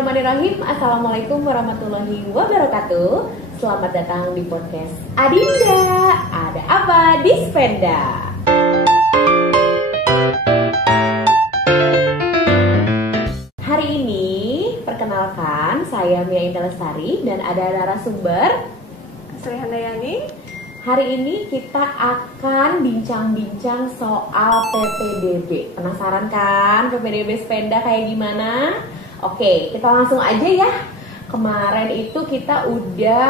Bismillahirrahmanirrahim. Assalamualaikum warahmatullahi wabarakatuh. Selamat datang di podcast Adinda. Ada apa di Spenda? Hari ini perkenalkan, saya Mia Indah Lestari dan ada narasumber Sri Handayani. Hari ini kita akan bincang-bincang soal PPDB. Penasaran kan PPDB Spenda kayak gimana? Oke, kita langsung aja ya. Kemarin itu kita udah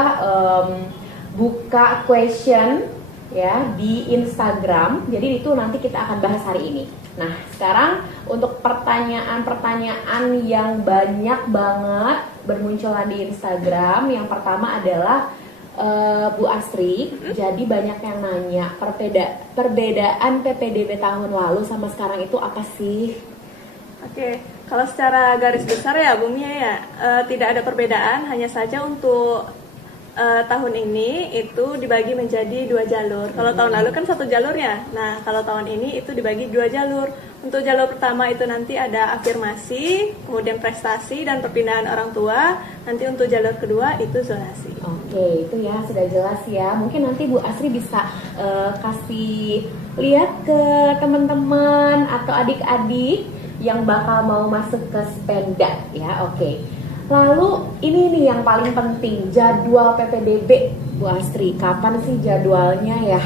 buka question ya di Instagram. Jadi itu nanti kita akan bahas hari ini. Nah, sekarang untuk pertanyaan-pertanyaan yang banyak banget bermunculan di Instagram. Yang pertama adalah Bu Asri, jadi banyak yang nanya perbedaan PPDB tahun lalu sama sekarang itu apa sih? Oke, kalau secara garis besar ya Bu Mia ya, tidak ada perbedaan, hanya saja untuk tahun ini itu dibagi menjadi 2 jalur. Kalau tahun lalu kan 1 jalur ya. Nah, kalau tahun ini itu dibagi 2 jalur. Untuk jalur pertama itu nanti ada afirmasi, kemudian prestasi dan perpindahan orang tua. Nanti untuk jalur kedua itu zonasi. Oke, itu ya sudah jelas ya. Mungkin nanti Bu Asri bisa kasih lihat ke teman-teman atau adik-adik yang bakal mau masuk ke Spenda ya. Oke. Lalu ini nih yang paling penting, jadwal PPDB Bu Asri. Kapan sih jadwalnya ya?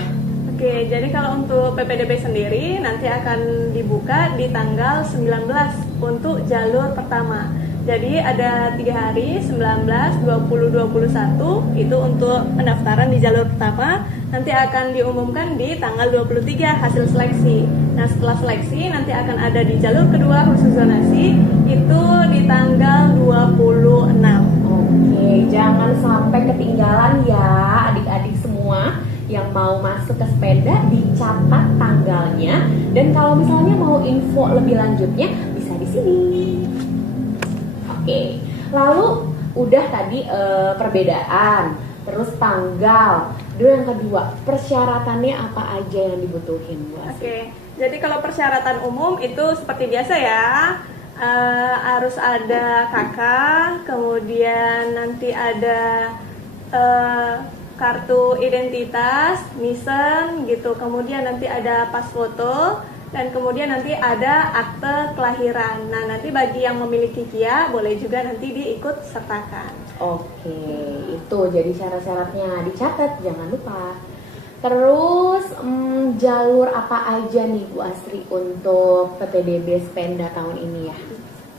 Oke, jadi kalau untuk PPDB sendiri nanti akan dibuka di tanggal 19 untuk jalur pertama. Jadi ada 3 hari, 19, 20, 21 itu untuk pendaftaran di jalur pertama. Nanti akan diumumkan di tanggal 23 hasil seleksi. Nah, setelah seleksi nanti akan ada di jalur kedua khusus zonasi itu di tanggal 26. Oke, jangan sampai ketinggalan ya adik-adik semua yang mau masuk ke Spenda, dicatat tanggalnya. Dan kalau misalnya mau info lebih lanjutnya bisa di sini. Oke, lalu udah tadi perbedaan, terus tanggal. Dulu yang kedua, persyaratannya apa aja yang dibutuhin Bu Asri? Oke, jadi kalau persyaratan umum itu seperti biasa ya, harus ada KK, kemudian nanti ada kartu identitas, NISN gitu, kemudian nanti ada pas foto, dan kemudian nanti ada akte kelahiran. Nah, nanti bagi yang memiliki KIA boleh juga nanti diikut sertakan. Oke, itu jadi syarat-syaratnya dicatat, jangan lupa. Terus jalur apa aja nih Bu Asri untuk PPDB Spenda tahun ini ya?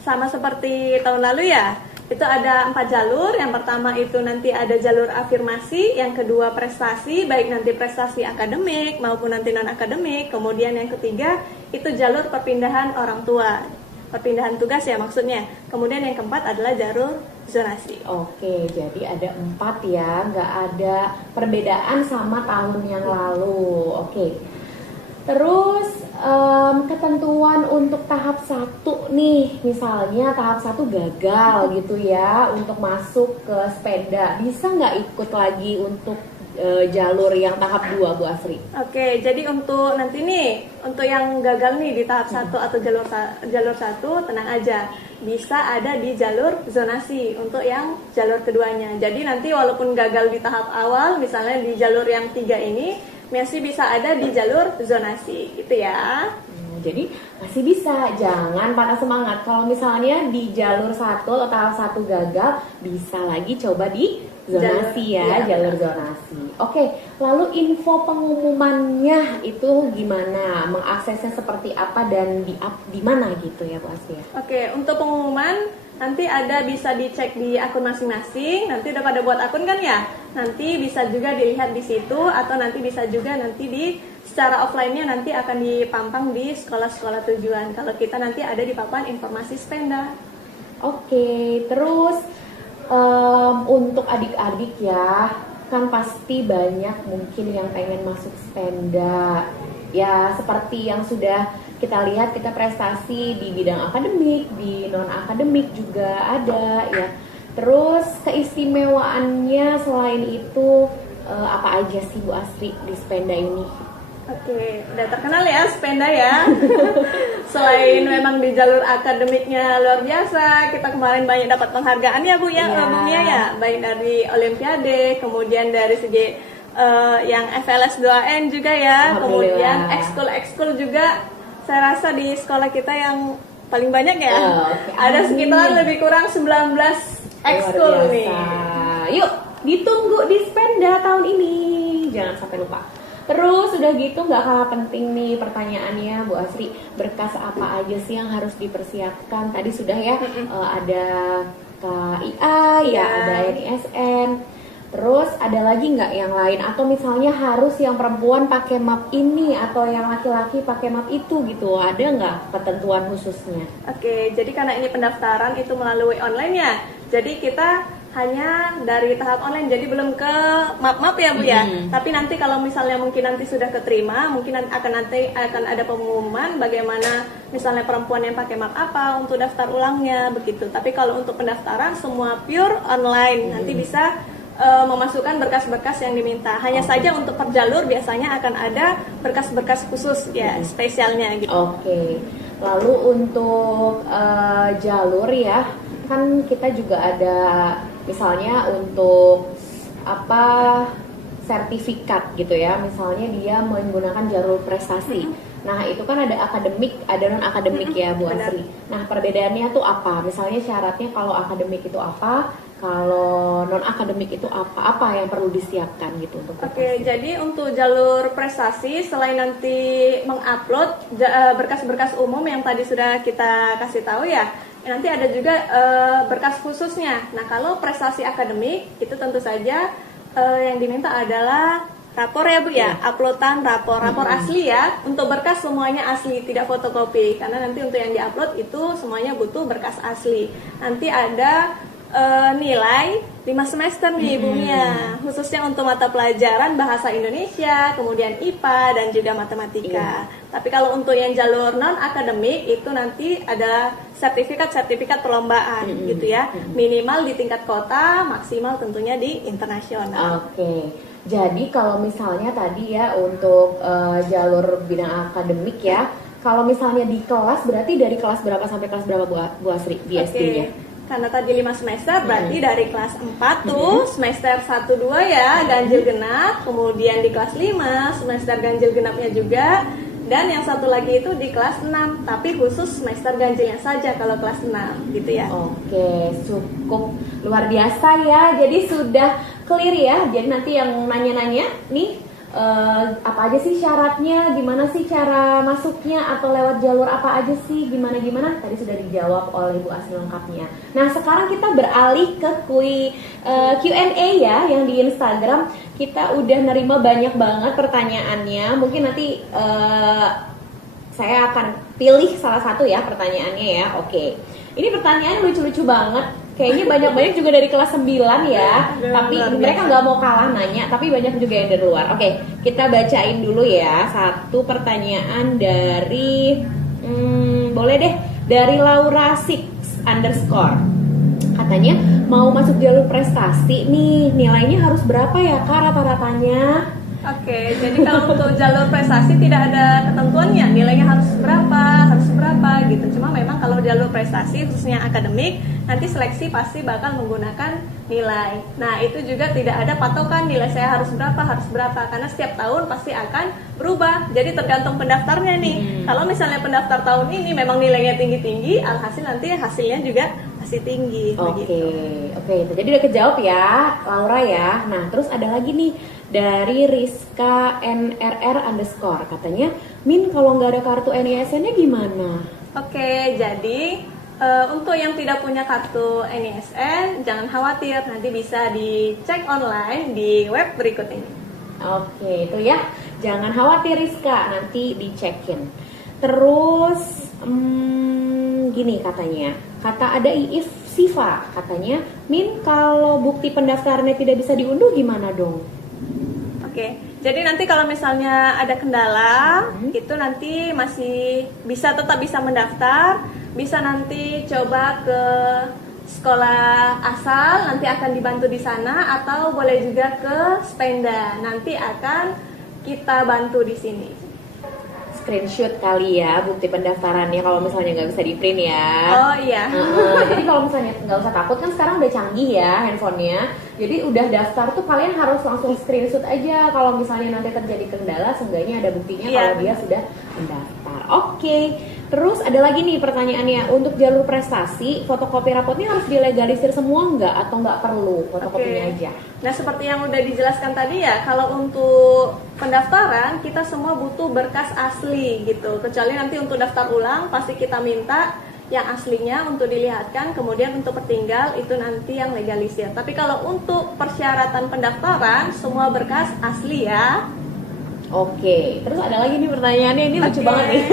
Sama seperti tahun lalu ya, itu ada 4 jalur. Yang pertama itu nanti ada jalur afirmasi, yang kedua prestasi, baik nanti prestasi akademik maupun nanti non-akademik. Kemudian yang ketiga itu jalur perpindahan orang tua, perpindahan tugas ya maksudnya. Kemudian yang keempat adalah jalur zonasi. Oke, jadi ada 4 ya, nggak ada perbedaan sama tahun yang lalu. Oke, terus ketentuan untuk tahap 1 nih, misalnya tahap 1 gagal gitu ya untuk masuk ke Spenda, bisa nggak ikut lagi untuk jalur yang tahap 2 Bu Asri? Oke, jadi untuk nanti nih, untuk yang gagal nih di tahap 1 atau jalur 1, tenang aja, bisa ada di jalur zonasi untuk yang jalur keduanya. Jadi nanti walaupun gagal di tahap awal, misalnya di jalur yang 3 ini, masih bisa ada di jalur zonasi gitu ya. Jadi masih bisa, jangan patah semangat. Kalau misalnya di jalur 1 atau tahap 1 gagal, bisa lagi coba di zonasi jalur zonasi. Oke, lalu info pengumumannya itu gimana? Mengaksesnya seperti apa dan di mana gitu ya Bu Asri? Oke, untuk pengumuman nanti ada bisa dicek di akun masing-masing. Nanti udah pada buat akun kan ya? Nanti bisa juga dilihat di situ, atau nanti bisa juga nanti secara offline-nya nanti akan dipampang di sekolah-sekolah tujuan. Kalau kita nanti ada di papan informasi Spenda. Oke, terus untuk adik-adik ya, kan pasti banyak mungkin yang pengen masuk Spenda. Ya, seperti yang sudah kita lihat, kita prestasi di bidang akademik, di non-akademik juga ada ya. Terus keistimewaannya selain itu apa aja sih Bu Asri di Spenda ini? Oke, udah terkenal ya Spenda ya. Selain memang di jalur akademiknya luar biasa, kita kemarin banyak dapat penghargaan ya Bu ya, Bu Mia ya, baik dari Olimpiade, kemudian dari segi yang FLS 2N juga ya, kemudian ekskul juga. Saya rasa di sekolah kita yang paling banyak ya, ada sekitar lebih kurang 19 ekskul nih. Yuk, ditunggu di Spenda tahun ini, jangan sampai lupa. Terus udah gitu nggak kalah penting nih pertanyaannya Bu Asri, berkas apa aja sih yang harus dipersiapkan? Tadi sudah ya, ada KIA, ya ada NISN. Terus ada lagi nggak yang lain? Atau misalnya harus yang perempuan pakai map ini atau yang laki-laki pakai map itu gitu? Ada nggak ketentuan khususnya? Oke, jadi karena ini pendaftaran itu melalui online ya, jadi kita hanya dari tahap online, jadi belum ke map-map ya Bu ya. Tapi nanti kalau misalnya mungkin nanti sudah keterima, mungkin akan ada pengumuman bagaimana misalnya perempuan yang pakai map apa untuk daftar ulangnya begitu. Tapi kalau untuk pendaftaran semua pure online, nanti bisa memasukkan berkas-berkas yang diminta. Hanya saja untuk per jalur biasanya akan ada berkas-berkas khusus ya, spesialnya gitu. Oke. Lalu untuk jalur ya, kan kita juga ada misalnya untuk sertifikat gitu ya, misalnya dia menggunakan jalur prestasi. Nah itu kan ada akademik, ada non akademik ya Bu Asri. Nah perbedaannya tuh apa? Misalnya syaratnya kalau akademik itu apa, kalau non akademik itu apa yang perlu disiapkan gitu untuk prestasi? Oke, jadi untuk jalur prestasi selain nanti mengupload berkas-berkas umum yang tadi sudah kita kasih tahu ya, nanti ada juga berkas khususnya. Nah kalau prestasi akademik itu tentu saja yang diminta adalah rapor ya Bu ya, uploadan rapor asli ya. Untuk berkas semuanya asli, tidak fotokopi, karena nanti untuk yang diupload itu semuanya butuh berkas asli. Nanti ada nilai 5 semester nih Bu Mia, khususnya untuk mata pelajaran bahasa Indonesia, kemudian IPA dan juga matematika. Tapi kalau untuk yang jalur non akademik itu nanti ada sertifikat perlombaan gitu ya, minimal di tingkat kota, maksimal tentunya di internasional. Oke. Jadi kalau misalnya tadi ya untuk jalur bidang akademik ya, kalau misalnya di kelas berarti dari kelas berapa sampai kelas berapa Bu Asri di SD-nya? Karena tadi 5 semester berarti dari kelas 4 tuh semester 1-2 ya ganjil genap, kemudian di kelas 5 semester ganjil genapnya juga, dan yang satu lagi itu di kelas 6 tapi khusus semester ganjilnya saja kalau kelas 6 gitu ya. Oke, cukup luar biasa ya, jadi sudah clear ya. Jadi nanti yang nanya-nanya nih apa aja sih syaratnya, gimana sih cara masuknya, atau lewat jalur apa aja sih, gimana tadi sudah dijawab oleh Bu Asri lengkapnya. Nah sekarang kita beralih ke Q&A ya, yang di Instagram kita udah nerima banyak banget pertanyaannya. Mungkin nanti saya akan pilih salah satu ya pertanyaannya ya. Oke, ini pertanyaan lucu-lucu banget. Kayaknya banyak juga dari kelas 9 ya, tapi mereka nggak mau kalah nanya, tapi banyak juga yang dari luar. Oke, kita bacain dulu ya satu pertanyaan dari, boleh deh, dari Laura 6 underscore. Katanya mau masuk jalur prestasi nih, nilainya harus berapa ya Kak rata-ratanya? Oke, jadi kalau untuk jalur prestasi tidak ada ketentuannya, nilainya harus berapa gitu. Cuma memang kalau jalur prestasi khususnya akademik, nanti seleksi pasti bakal menggunakan nilai. Nah itu juga tidak ada patokan nilai saya harus berapa, karena setiap tahun pasti akan berubah. Jadi tergantung pendaftarnya nih. Kalau misalnya pendaftar tahun ini memang nilainya tinggi-tinggi, alhasil nanti hasilnya juga masih tinggi. Oke, jadi udah kejawab ya Laura ya. Nah terus ada lagi nih dari Rizka NRR underscore, katanya Min kalau nggak ada kartu NISN-nya gimana? Oke, jadi untuk yang tidak punya kartu NISN jangan khawatir, nanti bisa dicek online di web berikut ini. Oke, itu ya, jangan khawatir Rizka, nanti dicekin. Terus gini katanya, kata ada Iif Siva, katanya Min kalau bukti pendaftarannya tidak bisa diunduh gimana dong? Oke, jadi nanti kalau misalnya ada kendala, itu nanti masih tetap bisa mendaftar, bisa nanti coba ke sekolah asal, nanti akan dibantu di sana, atau boleh juga ke Spenda, nanti akan kita bantu di sini. Screenshot kali ya bukti pendaftarannya kalau misalnya nggak bisa di print ya. Oh iya. Jadi kalau misalnya nggak usah takut, kan sekarang udah canggih ya handphonenya. Jadi udah daftar tuh kalian harus langsung screenshot aja. Kalau misalnya nanti terjadi kendala, seenggaknya ada buktinya kalau dia sudah mendaftar. Oke. Terus ada lagi nih pertanyaannya, untuk jalur prestasi fotokopi rapotnya harus dilegalisir semua nggak atau nggak perlu fotokopinya aja? Nah seperti yang udah dijelaskan tadi ya, kalau untuk pendaftaran kita semua butuh berkas asli gitu. Kecuali nanti untuk daftar ulang pasti kita minta yang aslinya untuk dilihatkan, kemudian untuk pertinggal itu nanti yang legalisir. Tapi kalau untuk persyaratan pendaftaran semua berkas asli ya. Oke, terus ada lagi nih pertanyaannya, ini lucu banget nih.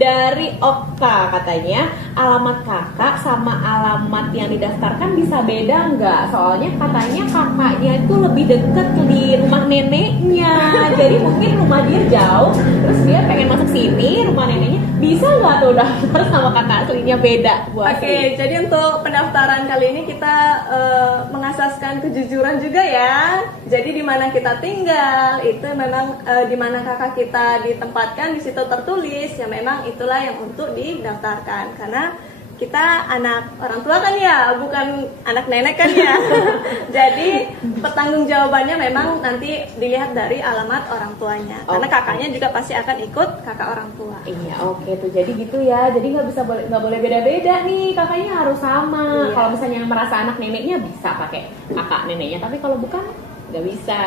Dari Okta katanya, alamat kakak sama alamat yang didaftarkan bisa beda nggak? Soalnya katanya kakaknya itu lebih deket di rumah neneknya. Jadi mungkin rumah dia jauh, terus dia pengen masuk sini, rumah neneknya. Bisa nggak tuh daftar sama kakak aslinya beda? Oke, jadi untuk pendaftaran kali ini kita mengasaskan kejujuran juga ya. Jadi di mana kita tinggal itu memang di mana kakak kita ditempatkan di situ tertulis ya, memang itulah yang untuk didaftarkan karena kita anak orang tua kan ya, bukan anak nenek kan ya. Jadi pertanggungjawabannya memang nanti dilihat dari alamat orang tuanya. Karena kakaknya juga pasti akan ikut kakak orang tua. Iya, oke tuh. Jadi gitu ya. Jadi nggak boleh beda-beda nih. Kakaknya harus sama. Kalau misalnya merasa anak neneknya bisa pakai kakak neneknya, tapi kalau bukan nggak bisa.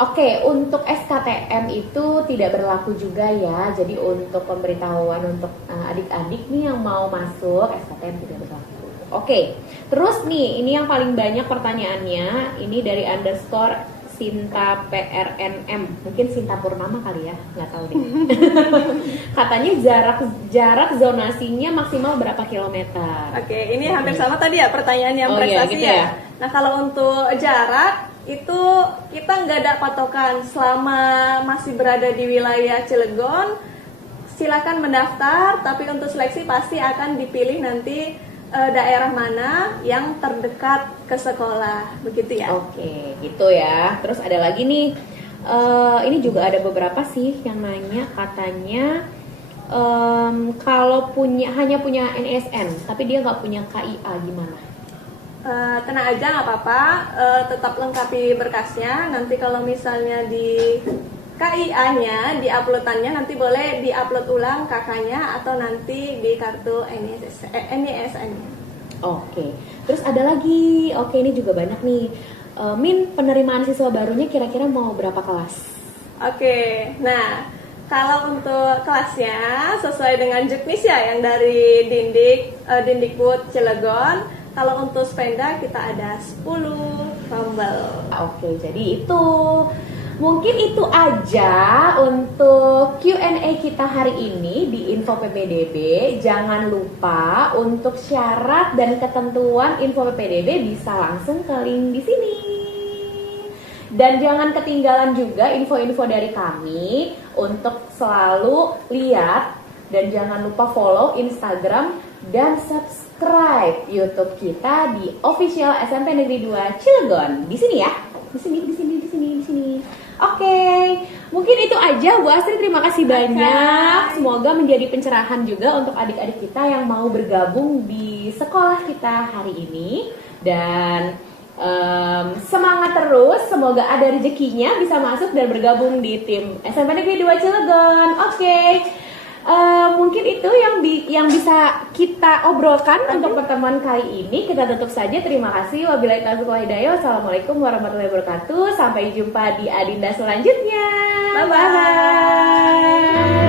Oke, untuk SKTM itu tidak berlaku juga ya. Jadi untuk pemberitahuan untuk adik-adik nih yang mau masuk, SKTM tidak berlaku. Oke, terus nih ini yang paling banyak pertanyaannya. Ini dari underscore Sinta PRNM, mungkin Sinta Purnama kali ya, nggak tahu deh. Katanya jarak zonasinya maksimal berapa kilometer? Oke, ini hampir sama tadi ya pertanyaan yang prestasi gitu ya. Nah kalau untuk jarak itu kita nggak ada patokan, selama masih berada di wilayah Cilegon silakan mendaftar, tapi untuk seleksi pasti akan dipilih nanti daerah mana yang terdekat ke sekolah, begitu ya. Oke, gitu ya. Terus ada lagi nih, ini juga ada beberapa sih yang nanya, katanya kalau hanya punya NSN tapi dia nggak punya KIA gimana? Tenang aja, nggak apa-apa, tetap lengkapi berkasnya. Nanti kalau misalnya di KIA-nya, di uploadannya nanti boleh di-upload ulang kakaknya atau nanti di kartu NISN-nya. Oke, terus ada lagi, oke ini juga banyak nih. Min, penerimaan siswa barunya kira-kira mau berapa kelas? Oke, nah kalau untuk kelasnya sesuai dengan Juknis ya, yang dari Dindikbud Cilegon. Kalau untuk Spenda kita ada 10 rombel. Oke, jadi itu mungkin itu aja untuk Q&A kita hari ini di Info PPDB. Jangan lupa untuk syarat dan ketentuan Info PPDB bisa langsung ke link di sini. Dan jangan ketinggalan juga info-info dari kami untuk selalu lihat, dan jangan lupa follow Instagram dan subscribe YouTube kita di Official SMP Negeri 2 Cilegon. Di sini ya. Di sini. Oke, mungkin itu aja Bu Astrid, terima kasih banyak. Semoga menjadi pencerahan juga untuk adik-adik kita yang mau bergabung di sekolah kita hari ini. Dan semangat terus, semoga ada rezekinya bisa masuk dan bergabung di tim SMP Negeri 2 Cilegon. Oke. Mungkin itu yang bisa kita obrolkan untuk pertemuan kali ini. Kita tutup saja. Terima kasih. Wabillahi taufiq wal hidayah. Wassalamualaikum warahmatullahi wabarakatuh. Sampai jumpa di Adinda selanjutnya. Bye bye.